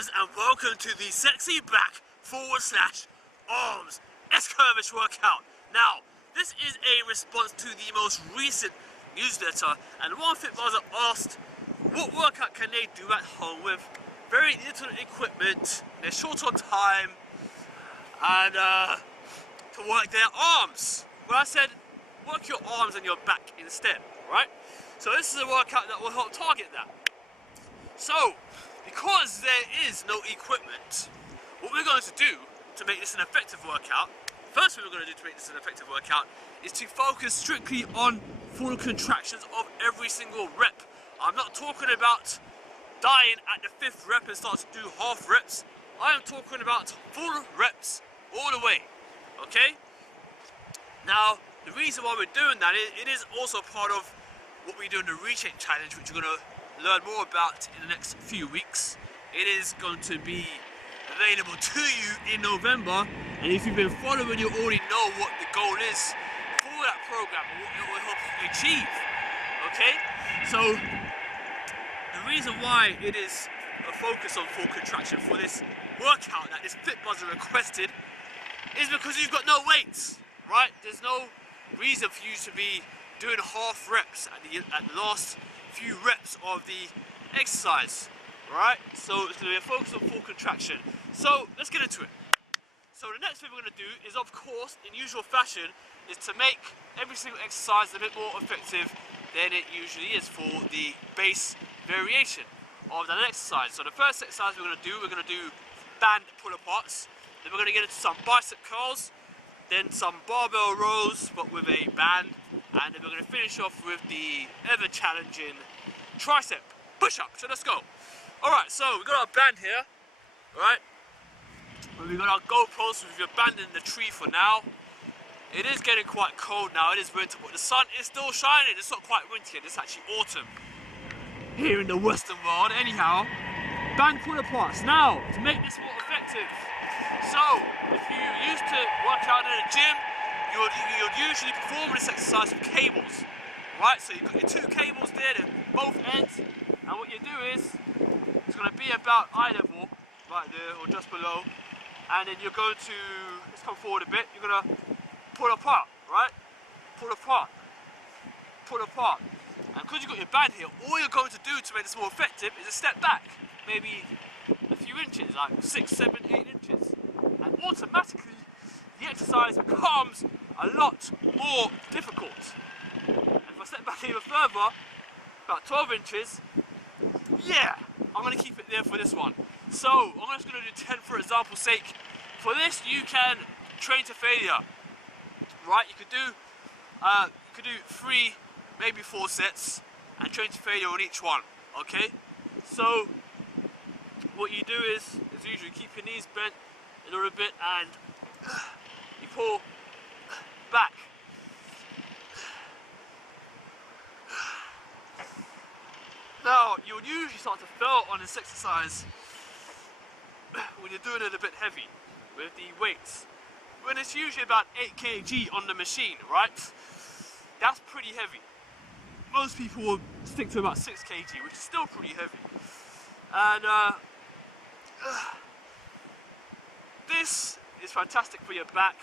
buzzers, and welcome to the sexy back / arms S-curvish workout. Now, this is a response to the most recent newsletter, and one fit buzzer asked what workout can they do at home with very little equipment, they're short on time, and to work their arms. Well, I said work your arms and your back instead, right? So this is a workout that will help target that. So, because there is no equipment, what we're going to do to make this an effective workout, first thing we're going to do to make this an effective workout is to focus strictly on full contractions of every single rep. I'm not talking about dying at the 5th rep and start to do half reps. I am talking about full reps all the way, okay? Now, the reason why we're doing that is it is also part of what we do in the reshape challenge, which you're going to learn more about in the next few weeks. It is going to be available to you in November, and if you've been following, you already know what the goal is for that program and what it will help you achieve, okay? So the reason why it is a focus on full contraction for this workout that this fit buzzer requested is because you've got no weights, right? There's no reason for you to be doing half reps at the last few reps of the exercise, right? So it's going to be a focus on full contraction. So let's get into it. So the next thing we're going to do is, of course, in usual fashion, is to make every single exercise a bit more effective than it usually is for the base variation of that exercise. So the first exercise we're going to do band pull-aparts. Then we're going to get into some bicep curls, then some barbell rows, but with a band, and then we're going to finish off with the ever challenging tricep push-up. So let's go. Alright, so we've got our band here, right? We've got our GoPros, so we've abandoned the tree for now. It is getting quite cold now, it is winter, but the sun is still shining. It's not quite winter yet, it's actually autumn here in the Western world. Anyhow, band pull-aparts. Now, to make this more effective, so if you used to work out in a gym, you'll usually perform this exercise with cables, right? So you've got your two cables there at both ends, and what you do is, it's going to be about eye level, right there, or just below, and then you're going to, let's come forward a bit, you're going to pull apart, right? Pull apart, pull apart. And because you've got your band here, all you're going to do to make this more effective is a step back, maybe a few inches, like 6, 7, 8 inches. And automatically, the exercise becomes a lot more difficult. And if I step back even further, about 12 inches, yeah, I'm going to keep it there for this one. So, I'm just going to do 10 for example's sake. For this, you can train to failure, right? You could do 3, maybe 4 sets, and train to failure on each one, okay? So, what you do is usually keep your knees bent a little bit, and you pull back. Now, you'll usually start to fail on this exercise when you're doing it a bit heavy with the weights. When it's usually about 8 kg on the machine, right? That's pretty heavy. Most people will stick to about 6 kg, which is still pretty heavy. And this is fantastic for your back.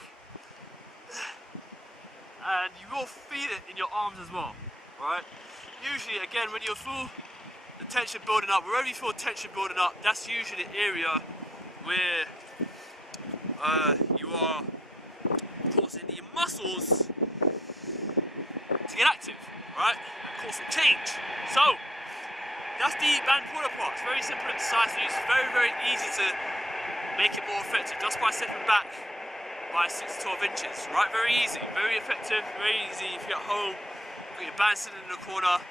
And you will feel it in your arms as well, right? Usually, again, when you feel the tension building up, wherever you feel tension building up, that's usually the area where you are causing the muscles to get active, right? And cause some change. So, that's the band pull-apart. It's a very simple exercise to use. Very, very easy to make it more effective just by stepping back by 6 to 12 inches, right? Very easy, very effective, very easy. If you're at home, got your band sitting in the corner,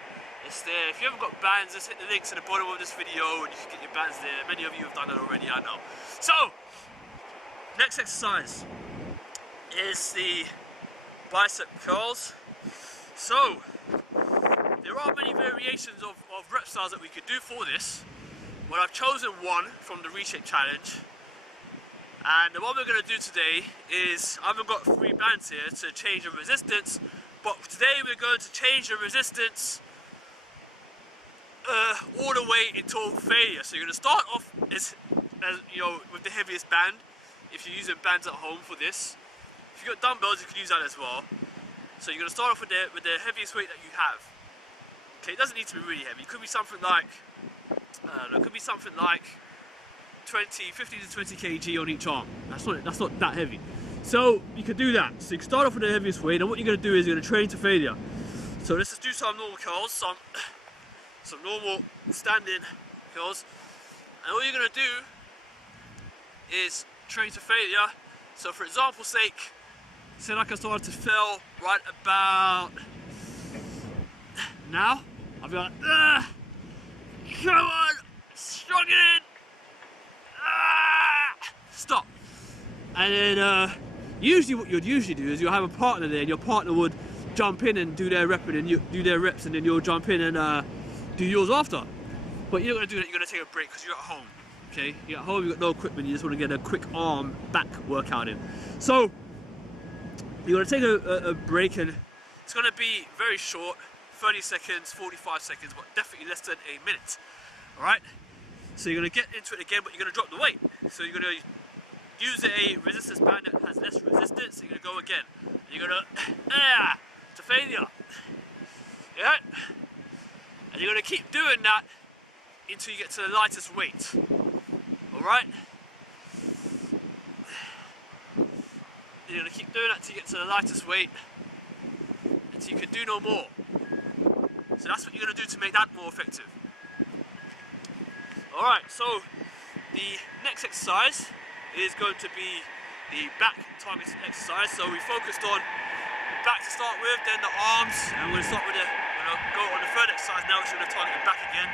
it's there. If you haven't got bands, just hit the links at the bottom of this video and you can get your bands there. Many of you have done it already, I know. So, next exercise is the bicep curls. So, there are many variations of rep styles that we could do for this, but I've chosen one from the reshape challenge. And the one we're going to do today is, I've got 3 bands here to change the resistance, but today we're going to change the resistance all the way until failure. So you're going to start off as you know, with the heaviest band. If you're using bands at home for this, if you've got dumbbells, you can use that as well. So you're going to start off with the heaviest weight that you have. Okay, it doesn't need to be really heavy. It could be something like, I don't know, it could be something like 15 to 20 kg on each arm. That's not that heavy. So you can do that. So you can start off with the heaviest weight, and what you're going to do is you're going to train to failure. So let's just do some normal curls, some normal standing curls, and all you're going to do is train to failure. So for example's sake, say like I started to fail right about now, I'll be like, come on, strong in, stop. And then usually what you'd usually do is you'll have a partner there, and your partner would jump in and do their rep, and then you do their reps, and then you'll jump in and do yours after. But you're not going to do that, you're going to take a break because you're at home. Okay, you're at home, you've got no equipment, you just want to get a quick arm back workout in. So you're going to take a break, and it's going to be very short, 30 seconds, 45 seconds, but definitely less than a minute. Alright, so you're going to get into it again, but you're going to drop the weight. So you're going to use a resistance band that has less resistance. So you're going to go again, and you're going to failure. Yeah, and you're going to keep doing that until you get to the lightest weight. Alright? You're going to keep doing that until you get to the lightest weight, until you can do no more. So that's what you're going to do to make that more effective. Alright, so the next exercise is going to be the back targeted exercise. So we focused on back to start with, then the arms, and we're going to start with go on the third exercise now, which is going to target the back again.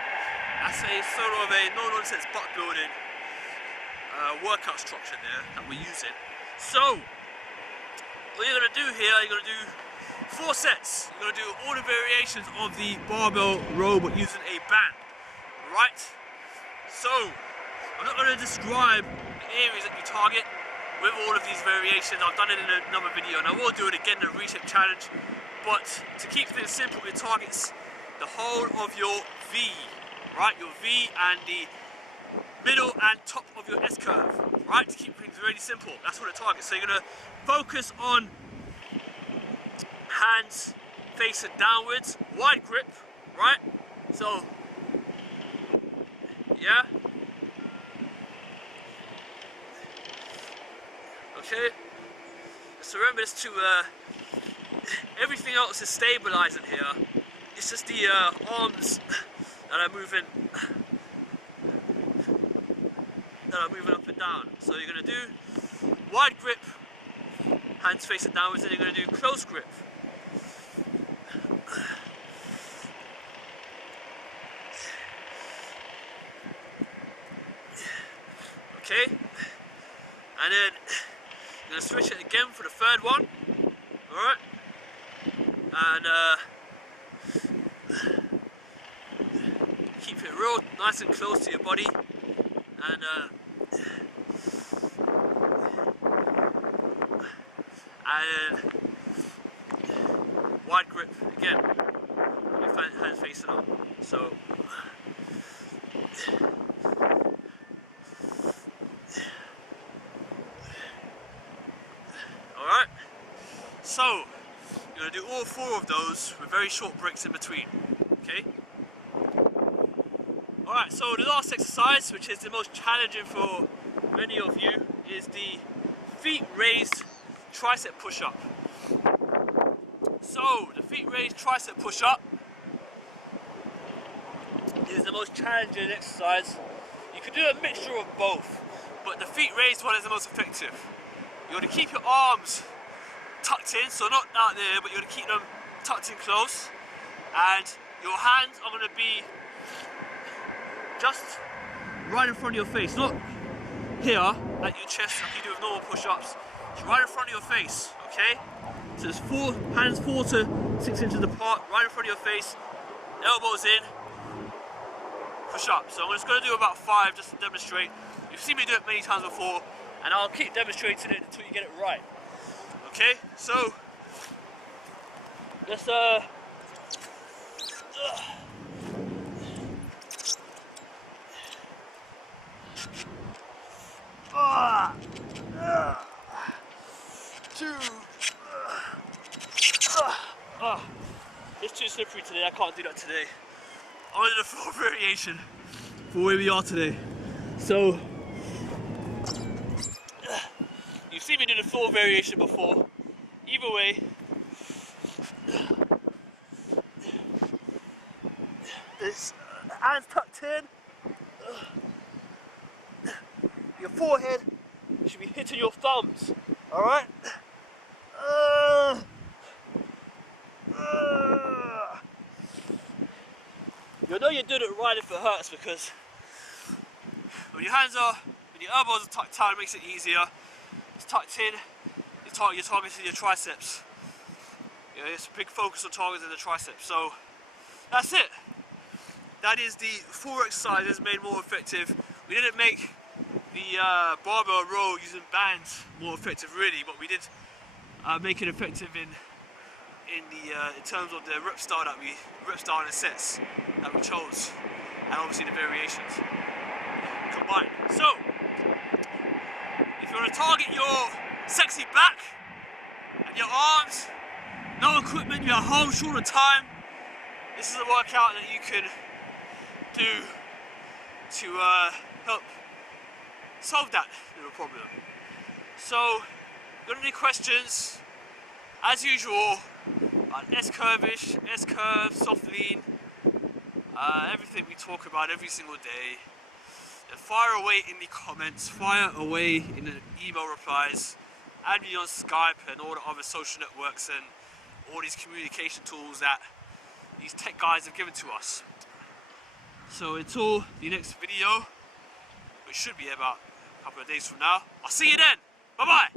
That's a sort of a no-nonsense butt building workout structure there that we're using. So what you're going to do here, you're going to do 4 sets. You're going to do all the variations of the barbell row, but using a band. Right? So I'm not going to describe the areas that you target with all of these variations. I've done it in another video, and I will do it again in the Reshape challenge. But to keep things simple, it targets the whole of your V, right? Your V and the middle and top of your S-curve, right? To keep things really simple, that's what it targets. So you're going to focus on hands facing downwards, wide grip, right? So, yeah. Okay. So remember this to, everything else is stabilizing here. It's just the arms that are moving up and down. So you're going to do wide grip, hands facing downwards, and you're going to do close grip. Okay, and then you're going to switch it again for the third one. Alright, and keep it real nice and close to your body, and wide grip again, with your hands facing up. So alright, so you're going to do all 4 of those with very short breaks in between. Okay? Alright, so the last exercise, which is the most challenging for many of you, is the feet raised tricep push-up. So the feet raised tricep push-up is the most challenging exercise. You can do a mixture of both, but the feet raised one is the most effective. You're going to keep your arms tucked in, so not out there, but you're going to keep them tucked in close, and your hands are going to be just right in front of your face, not here at your chest like you do with normal push-ups. It's right in front of your face, okay? So there's hands 4 to 6 inches apart, right in front of your face, elbows in, push up. So I'm just going to do about 5 just to demonstrate. You've seen me do it many times before, and I'll keep demonstrating it until you get it right. Okay, so let's Two. It's too slippery today, I can't do that today. I'm in the full variation for where we are today. So, you've seen me do the floor variation before. Either way, this hands tucked in. Your forehead should be hitting your thumbs. All right. You'll know you're doing it right if it hurts, because when your elbows are tucked out, it makes it easier. It's tucked in, you're targeting your triceps. You know, it's a big focus on targeting the triceps. So that's it. That is the 4 exercises made more effective. We didn't make the barbell row using bands more effective really, but we did make it effective in terms of the rep style and the sets that we chose, and obviously the variations combined. So, if you want to target your sexy back and your arms, no equipment, you're at home short of time, this is a workout that you can do to help solve that little problem. So, got any questions? As usual, on S-curvish, S-curve, soft lean, everything we talk about every single day. And fire away in the comments, fire away in the email replies, add me on Skype and all the other social networks and all these communication tools that these tech guys have given to us. So until the next video, which should be about a couple of days from now, I'll see you then. Bye bye.